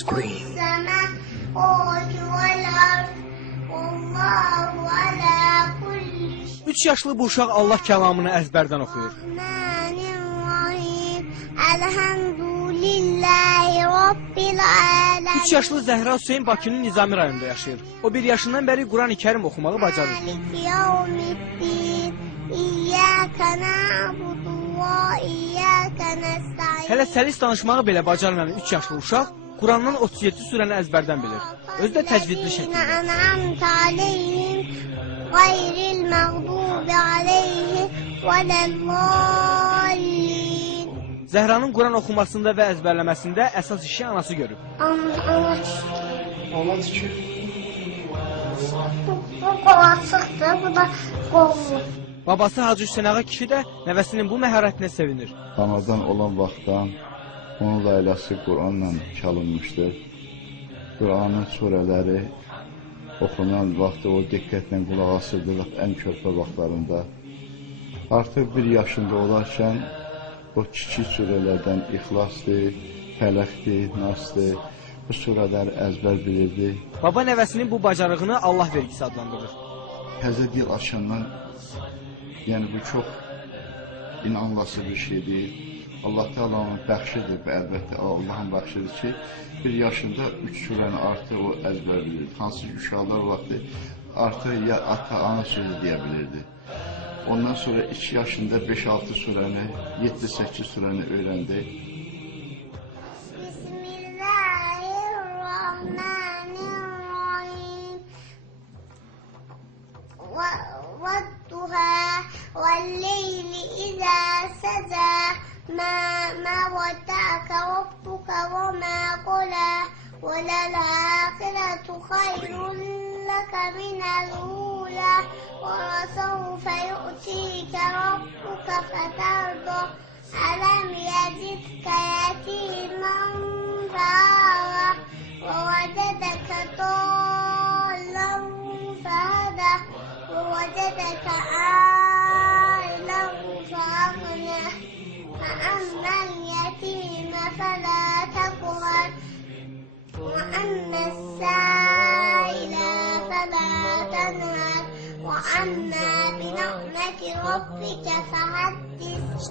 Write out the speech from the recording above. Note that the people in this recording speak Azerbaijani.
Scream. 3 yaşlı bu uşaq Allah kəlamını əzbərdən oxuyur. 3 yaşlı Zəhra Hüseyn Bakının Nizami rayonunda yaşayır. O 1 yaşından bəri Quran-ı Kərim oxumağı bacarır. Hələ səlis danışmağı belə bacarmayan 3 yaşlı uşaq Qurandan 37 surəni əzbərdən bilir. Özü də təcvidli şəkildə. Zəhranın Quran oxumasında və əzbərləməsində əsas işi anası görüb. Ana tikir. Bu qolacıqdır, bu da qollu. Babası Hacı Hüseyn Ağa kişi də nəvəsinin bu məharətinə sevinir. Anadan olan vaxtdan onun layləsi Quranla çalınmışdır. Quranın surələri oxunan vaxtı o diqqətlə qulaq asırdı ən körpə vaxtlarında. Artıq 1 yaşında olarkən o kiçik surələrdən İxlasdır, Fələqdir, Nasdır, bu surələri əzbər bilirdi. Baba nəvəsinin bu bacarığını Allah vergisi adlandırır. Təzə dil açandan, yəni bu çox inanılası bir şey deyil. Allah Teala'nın bəxşidir və əlbəttə Allahın bəxşidir ki, 1 yaşında 3 surəni artıq o əzbər bilirdi. Hansı ki, uşaqlar vaxtı artıq ya ata, ana sözü deyə bilirdi. Ondan sonra 2 yaşında 5-6 surəni, 7-8 surəni öyrəndi. Bismillahirrahmanirrahim. وَالضُّحَى وَاللَّيْلِ إِذَا سَجَى مَا وَدَّعَكَ رَبُّكَ وَمَا قَلَى وَلَلْآخِرَةُ خَيْرٌ لَكَ مِنَ الْأُولَى وَلَسَوْفَ يُؤْتِيكَ رَبُّكَ فَتَرْضَىٰ أَلَمْ يَجِدْكَ يَتِيمًا فَآوَىٰ وَوَجَدَكَ ضَالًّا فَهَدَىٰ وَوَجَدَكَ عَائِلًا فَأَغْنَىٰ فَأَمَّا الْيَتِيمَ فَلَا تَقْهَرْ وَأَمَّا السَّائِلَ فَلَا تَنْهَرْ وَأَمَّا بِنِعْمَةِ رَبِّكَ فَحَدِّثْ